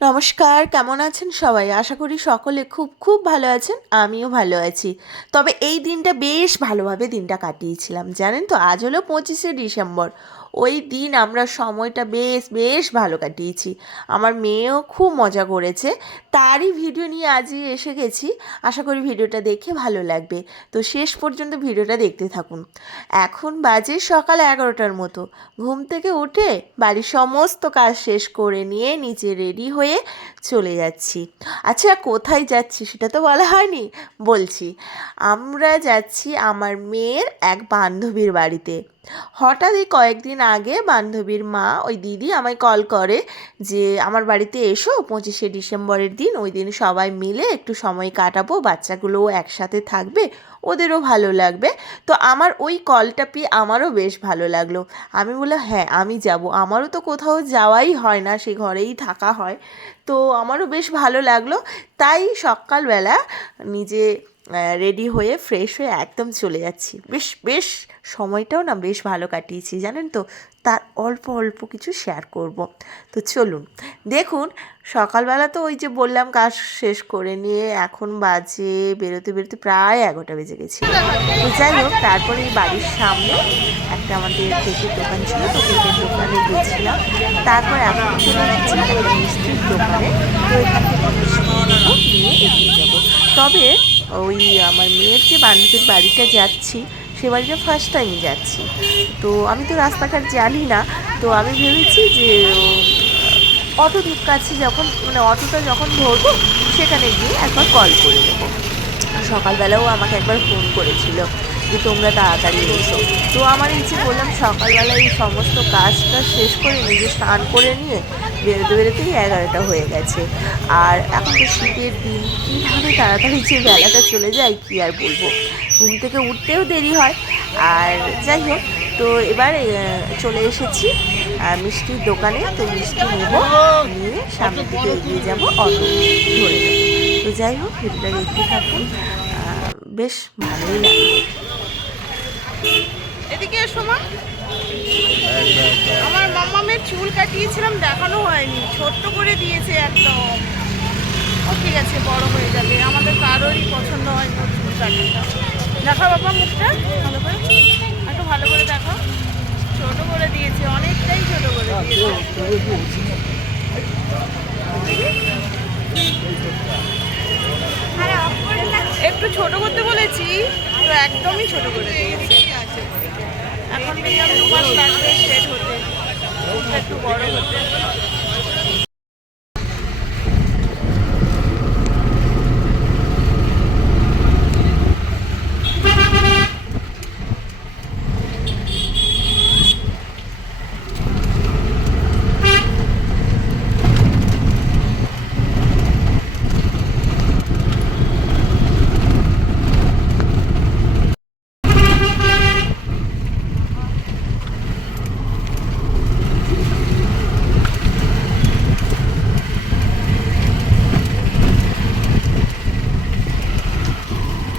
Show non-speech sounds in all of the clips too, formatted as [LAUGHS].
নমস্কার, কেমন আছেন সবাই? আশা করি সকলে খুব খুব ভালো আছেন, আমিও ভালো আছি। তবে এই দিনটা বেশ ভালোভাবে দিনটা কাটিয়েছিলাম, জানেন তো? আজ হলো পঁচিশে ডিসেম্বর। ওই দিন আমরা সময়টা বেশ বেশ ভালো কাটিয়েছি। আমার মেয়েও খুব মজা করেছে। তারই ভিডিও নিয়ে আজই এসে গেছি। আশা করি ভিডিওটা দেখে ভালো লাগবে। তো শেষ পর্যন্ত ভিডিওটা দেখতে থাকুন। এখন বাজে সকাল এগারোটার মতো। ঘুম থেকে উঠে বাড়ির সমস্ত কাজ শেষ করে নিয়ে নিচে রেডি হয়ে চলে যাচ্ছি। আচ্ছা কোথায় যাচ্ছি সেটা তো বলা হয়নি। বলছি, আমরা যাচ্ছি আমার মেয়ের এক বান্ধবীর বাড়িতে। হঠাৎই কয়েকদিন আগে বান্ধবীর মা, ওই দিদি আমায় কল করে যে, আমার বাড়িতে এসো পঁচিশে ডিসেম্বরের দিন, ওই দিন সবাই মিলে একটু সময় কাটাবো, বাচ্চাগুলোও একসাথে থাকবে, ওদেরও ভালো লাগবে। তো আমার ওই কলটা পেয়ে আমারও বেশ ভালো লাগল। আমি বললাম হ্যাঁ আমি যাব। আমারও তো কোথাও যাওয়াই হয় না, সে ঘরেই থাকা হয়। তো আমারও বেশ ভালো লাগল। তাই সকালবেলা নিজে রেডি হয়ে ফ্রেশ হয়ে একদম চলে যাচ্ছি। বেশ বেশ সময়টাও না বেশ ভালো কাটিয়েছি, জানেন তো? তার অল্প অল্প কিছু শেয়ার করব। তো চলুন, দেখুন, সকালবেলা তো ওই যে বললাম কাজ শেষ করে নিয়ে এখন বাজে, বেরোতে বেরোতে প্রায় এগারোটা বেজে গেছি। তো যাই হোক, তারপরে এই বাড়ির সামনে একটা আমাদের কেকের দোকান ছিল, তো কেকের দোকানে গেছিলাম তারপর এখন মিষ্টির দোকানে। তো এখান থেকে মিষ্টি যাব। তবে ওই আমার মেয়ের যে বান্ধবীর বাড়িটা যাচ্ছি, সে বাড়িটা ফার্স্ট টাইম যাচ্ছি। তো আমি তো রাস্তাঘাট জানি না, তো আমি ভেবেছি যে অটো কাছে যখন মানে অটোটা যখন ধরবো, সেখানে গিয়ে একবার কল করে দেবো সকালবেলাও আমাকে একবার ফোন করেছিল। যে তোমরা তাড়াতাড়ি এসো। তো আমার ইচ্ছে বললাম, সকালবেলা এই সমস্ত কাজটা শেষ করে নিজে স্নান করে নিয়ে বেরোতে বেরোতেই এগারোটা হয়ে গেছে। আর এখন তো শীতের দিন, কীভাবে তাড়াতাড়ি যে বেলাটা চলে যায়, কী আর বলব? ঘুম থেকে উঠতেও দেরি হয়। আর যাই হোক, তো এবার চলে এসেছি মিষ্টির দোকানে। তো মিষ্টি নেব, নিয়ে সামনের দিকে এগিয়ে যাব, অটো ধরে তো যাই হোক, ভিডিওটা দেখতে থাকুন। বেশ ভালোই লাগে এদিকে এসো মা। আমার মামামের চুল কাটিয়েছিলাম দেখানো হয়নি। ছোট্ট করে দিয়েছে একদম। ঠিক আছে বড় হয়ে যাবে। আমাদের কারোরই পছন্দ হয় না চুল কাটিটা। দেখা বাবা মুখটা ভালো করে। একটু ভালো করে দেখো। ছোট করে দিয়েছে অনেকটাই ছোট করে দিয়েছে। একটু ছোট করতে বলেছি তো একদমই ছোট করে দিয়েছি। এখন মিনিমাম লাগবে সেট হতে। একটু বড় হতে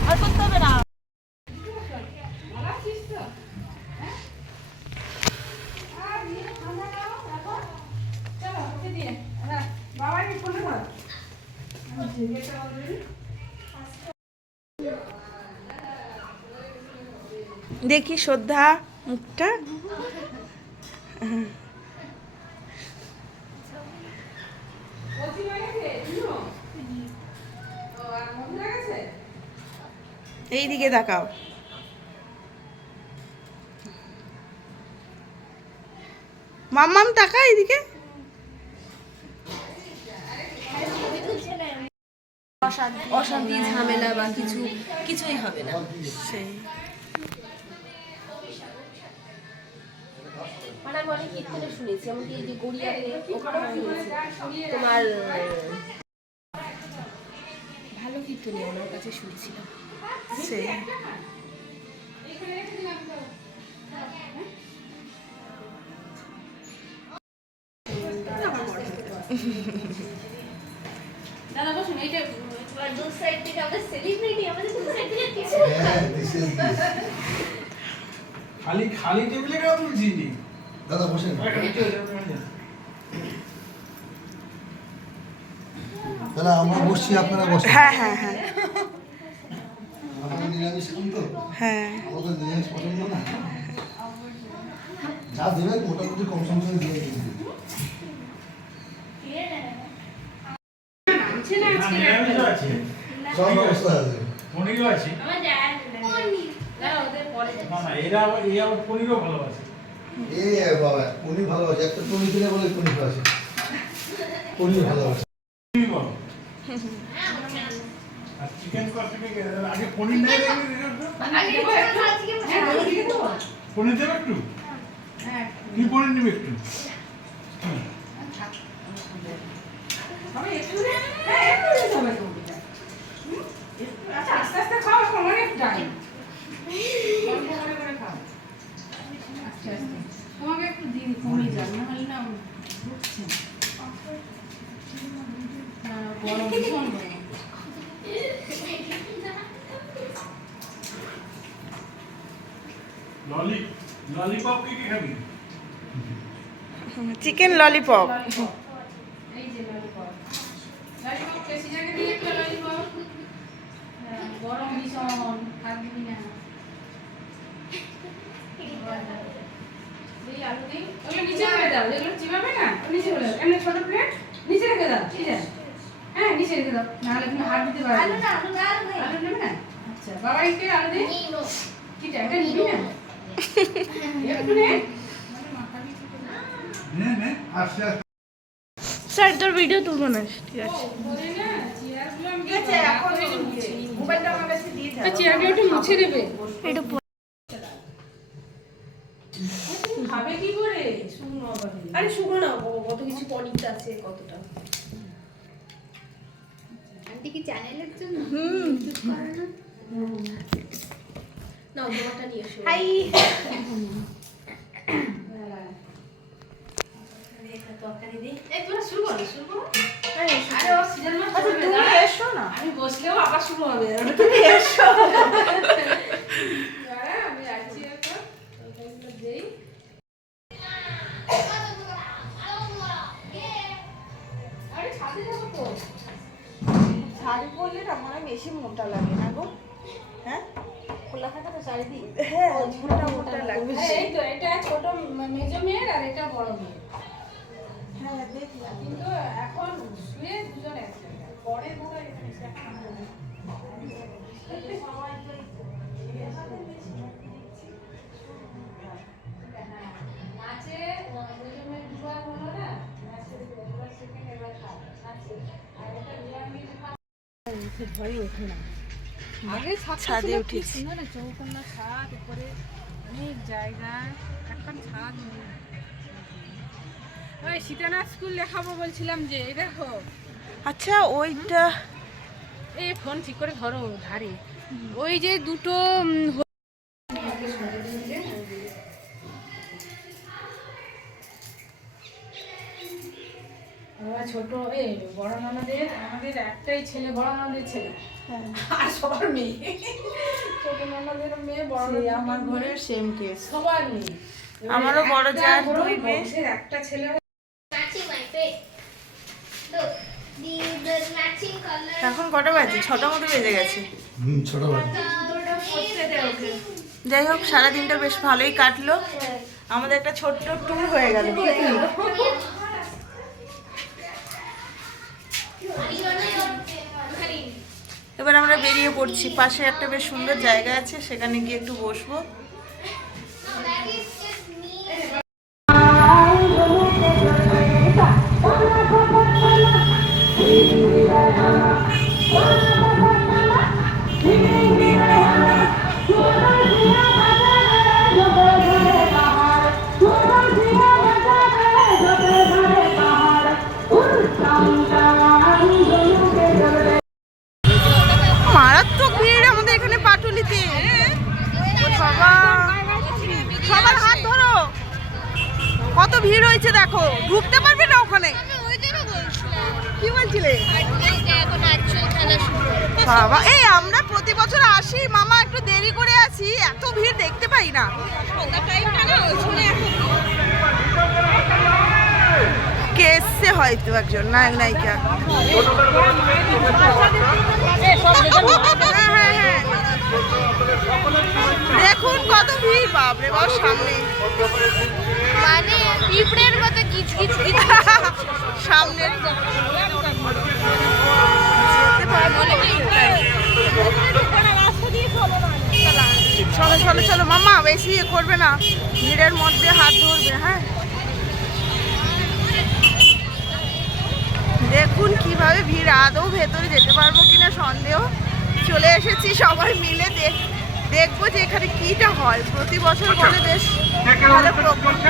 আর করতে হবে না দেখি শ্রদ্ধা মুখটা। এই দিকে তাকাও। মাম্মাম তাকা এইদিকে। অশান্তি ঝামেলা বা কিছু কিছুই হবে না। সেই। অনেক কীর্তনে শুনেছি এমনকি যে গড়িয়াতে ওখানেও তোমার ভালো কীর্তনী কাছে শুনেছিলাম। দাদা বসুন. [LAUGHS] খালি খালি টেবিলে কেন তুলছি দাদা যাও, তাহলে আমরা বসছি আপনারা বসে হ্যাঁ হ্যাঁ হ্যাঁ। নিরামিষ খান তো? হ্যাঁ। আমাদের নিরামিষ পছন্দ না? যা দেবেন মোটামুটি কম সম করে দিয়ে দিন সব ব্যবস্থা আছে। পনিরও আছে। এরা আবার আবার পনিরও ভালোবাসে। এ বাবা পনির ভালোবাসে একটা পনির দিলে বলে পনির ভালোবাসে পনির ভালোবাসে পনির বলো। আর চিকেন আগে পনির নেই পনির দেবে একটু? কি পনির নেবে একটু? তোমাকে একটু দিন কমে যান না হলে না ঢুকছে না। গরম ভীষণ গরম। ললিপপ কি কি খাবি? Chicken lollipop. ললিপপ। এই যে ললিপপ। ললিপপ কেসি জায়গা দিয়ে একটা ললিপপ? গরম ভীষণ হাত দিবি না। এই আলু দিই ওগুলো নিচে রেখে দাও যেগুলো চিবাবে না নিচে ফেলে এমনি ছোট প্লেট নিচে রেখে দাও ঠিক আছে হ্যাঁ নিচে রেখে দাও নাহলে তুমি হাত দিতে পারবে আলু না না আলু না আলু নেবে না? আচ্ছা বাবা একটু আলু দিই কি এটা নিবি না? একটু নে। নে নে আসতে আসতে স্যার তোর ভিডিও তুলবো না ঠিক আছে। চেয়ারগুলো একটু মুছে দেবে। একটু খাবে কি করে? শুকনো হবে আরে শুনো না ও কত কিছু পনির আছে কতটা। আন্টি কি চ্যানেলের জন্য? হুম। না? তোমারটা নিয়ে এসো। হাই। [COUGHS] আচ্ছা আমি বসলেও আবার শুরু হবে। তুমি এসো। [LAUGHS] উঠেছি। না। ছাদ উপরে অনেক জায়গা এখন ছাদ ওই সীতানাথ স্কুল লেখাবো বলছিলাম যে এই দেখো। আচ্ছা ওইটা এই ফোন ঠিক করে ধরো ধারে। ওই যে দুটো ছোট বড় ননদের আমাদের একটাই ছেলে বড় ননদের ছেলে। আর সবার মেয়ে। ছোট ননদের মেয়ে বড় আমার মেয়ে, সেম কেস সবার মেয়ে। আমারও বড় একটা দুই মেয়ে। একটা ছেলে এখন কটা বাজে? ছটা মতো বেজে গেছে। যাই হোক সারাদিনটা বেশ ভালোই কাটলো। আমাদের একটা ছোট্ট ট্যুর হয়ে গেল এবার আমরা বেরিয়ে পড়ছি। পাশে একটা বেশ সুন্দর জায়গা আছে সেখানে গিয়ে একটু বসবো। প্রতি বছর আসি মামা একটু দেরি করে আছি এত ভিড় দেখতে পাই না। কে এসছে হয়তো একজন নায়ক নায়িকা। হ্যাঁ, হ্যাঁ, হ্যাঁ। দেখুন কত ভিড় বাপরে বাপ সামনে। মানে পিঁপড়ের মতো কিচ কিচ কিচ সামনে চলো চলো চলো মামা বেশি ইয়ে করবে না। ভিড়ের মধ্যে হাত ধরবে হ্যাঁ? দেখুন কীভাবে ভিড় আদৌ ভেতরে যেতে পারব কিনা সন্দেহ। চলে এসেছি সবাই মিলে দেখব যে এখানে কিটা হয়। প্রতি বছর বলে বেশ ভালো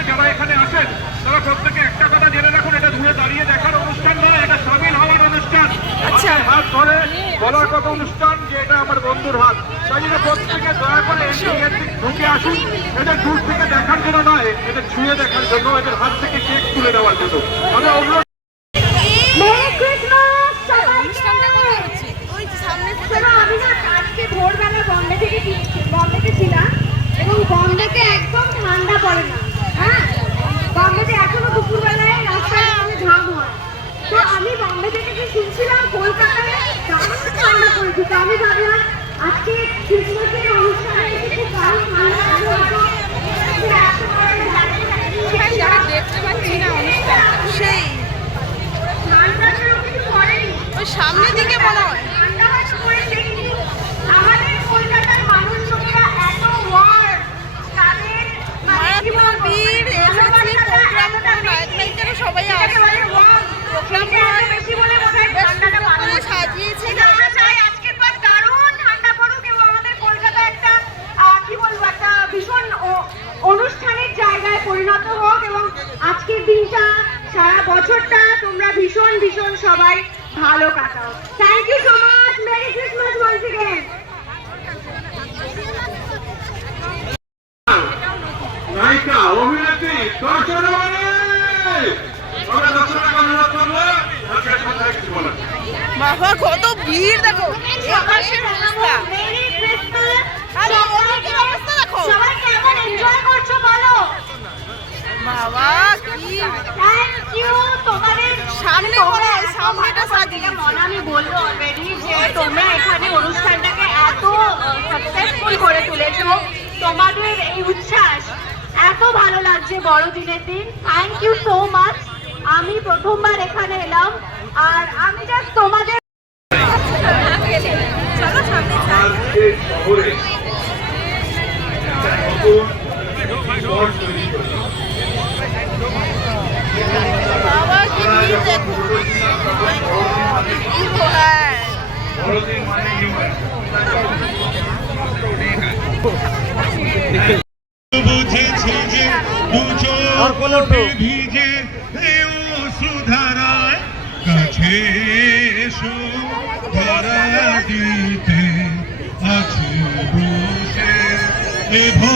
যারা এখানে আসেন তারা প্রত্যেকে একটা কথা জেনে রাখুন এটা দূরে দাঁড়িয়ে দেখার অনুষ্ঠান নয় এটা অনুষ্ঠান আচ্ছা। হাত ধরে বলার কত অনুষ্ঠান যে এটা আমার বন্ধুর হাত। তাই জন্য প্রত্যেকে দয়া করে এসে ঢুকে আসুন। এটা দূর থেকে দেখার জন্য নয় এটা ছুঁয়ে দেখার জন্য এদের হাত থেকে কেক তুলে দেওয়ার জন্য। আমি অনুরোধ অনুষ্ঠানটা কোথায় হচ্ছে? ওই সামনে শোনো, আমি না আজকে ভোরবেলা বম্বে থেকে বম্বেতে ছিলাম এবং বম্বেতে একদম ঠান্ডা পড়ে না। হ্যাঁ? বম্বেতে এখনও দুপুরবেলায় রাস্তায় এখানে ঝাম হয় তো আমি বম্বে থেকে যে শুনছিলাম কলকাতায় দারুণ ঠান্ডা পড়েছে। তো আজকে ক্রিসমাসের ঠান্ডা পড়েছে দেখতে পাচ্ছি না অনুষ্ঠান সেই ঠান্ডাটাও কিছু পড়েনি ওই সামনের দিকে মনে হয় ঠান্ডা হয়তো পড়েছে কিন্তু আমাদের কলকাতার মানুষ লোকেরা এত ওয়ার্ম তাদের মানে কি মারাত্মক বলব, ভিড় এসেছি প্রোগ্রাম নায়ক নায়িকারা সবাই এটাকে আসে বলে warm। প্রোগ্রাম সেইটা হয় এত বেশি বলে বোধহয় বেশ ঠান্ডাটা সুন্দর ভালো করে হচ্ছে। সাজিয়েছে কিন্তু আমরা চাই আজকের পর দারুণ ঠান্ডা পড়ুক এবং আমাদের কলকাতা একটা আহ, কি বলব একটা ভীষণ ও- অনুষ্ঠানের জায়গায় পরিণত হোক এবং আজকের দিনটা সারা বছরটা তোমরা ভীষণ ভীষণ সবাই ভালো কাটাও। Thank you so much merry Christmas once নায়িকা অভিনেত্রী দর্শন আমরা দর্শনের কথা কিছু বলেন বাবা কত ভিড় দেখো। আকাশের অবস্থা। মেরি ক্রিসমাস আরে অবস্থা দেখো? সবাই কেমন? এনজয় করছ বলো বাবা কি থ্যাংক ইউ তোমাদের এখানে অনুষ্ঠানটাকে এত করে তুলেছো। উচ্ছ্বাস এত ভালো লাগছে বড়দিনের দিন। থ্যাংক ইউ সো মাচ আমি প্রথমবার এখানে এলাম। আর আমি তোমাদের এ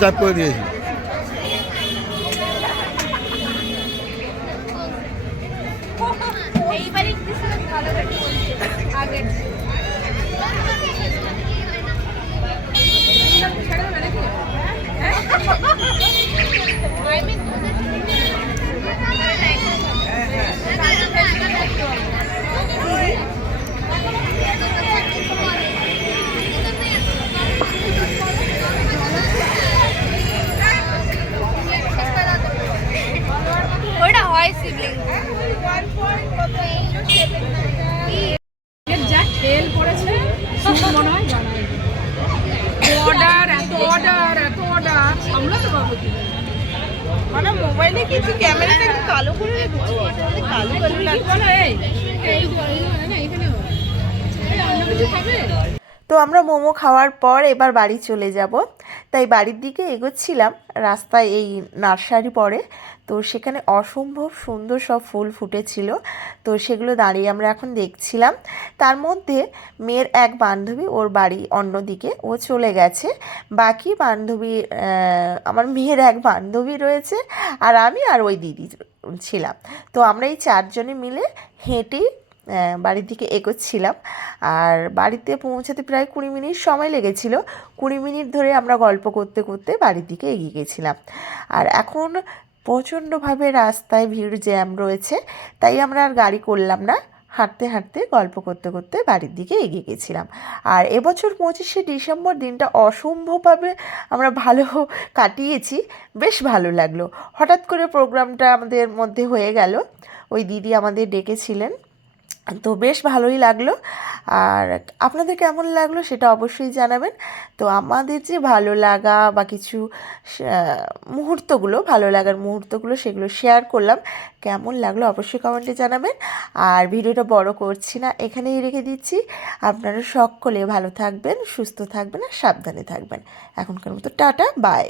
হ্যাঁ চাপ করে মানে মোবাইলে কিছু ক্যামেরাটা একটু কালো করে রেখেছি কালো কালো লাগছে। এই এই না এখানে তো আমরা মোমো খাওয়ার পর এবার বাড়ি চলে যাব। তাই বাড়ির দিকে এগোচ্ছিলাম রাস্তায় এই নার্সারি পড়ে তো সেখানে অসম্ভব সুন্দর সব ফুল ফুটেছিল। তো সেগুলো দাঁড়িয়ে আমরা এখন দেখছিলাম। তার মধ্যে মেয়ের এক বান্ধবী ওর বাড়ি অন্যদিকে ও চলে গেছে। বাকি বান্ধবী আমার মেয়ের এক বান্ধবী রয়েছে আর আমি আর ওই দিদি ছিলাম। তো আমরা এই চারজনে মিলে আহ, বাড়ির দিকে এগোচ্ছিলাম। আর বাড়িতে পৌঁছাতে প্রায় কুড়ি মিনিট সময় লেগেছিল। কুড়ি মিনিট ধরে আমরা গল্প করতে করতে বাড়ির দিকে এগিয়ে গেছিলাম। আর এখন প্রচণ্ডভাবে রাস্তায় ভিড় জ্যাম রয়েছে, তাই আমরা আর গাড়ি করলাম না। হাঁটতে হাঁটতে গল্প করতে করতে বাড়ির দিকে এগিয়ে গেছিলাম। আর এবছর পঁচিশে ডিসেম্বর দিনটা অসম্ভবভাবে আমরা ভালো কাটিয়েছি। বেশ ভালো লাগল। হঠাৎ করে প্রোগ্রামটা আমাদের মধ্যে হয়ে গেল। ওই দিদি আমাদের ডেকেছিলেন। তো বেশ ভালোই লাগল। আর আপনাদের কেমন লাগল সেটা অবশ্যই জানাবেন। তো আমাদের যে ভালো লাগা বা কিছু মুহূর্তগুলো, ভালো লাগার মুহূর্তগুলো সেগুলো শেয়ার করলাম। কেমন লাগল অবশ্যই কমেন্টে জানাবেন। আর ভিডিওটা বড় করছি না, এখানেই রেখে দিচ্ছি। আপনারা সকলে ভালো থাকবেন, সুস্থ থাকবেন আর সাবধানে থাকবেন। এখনকার মতো টাটা বাই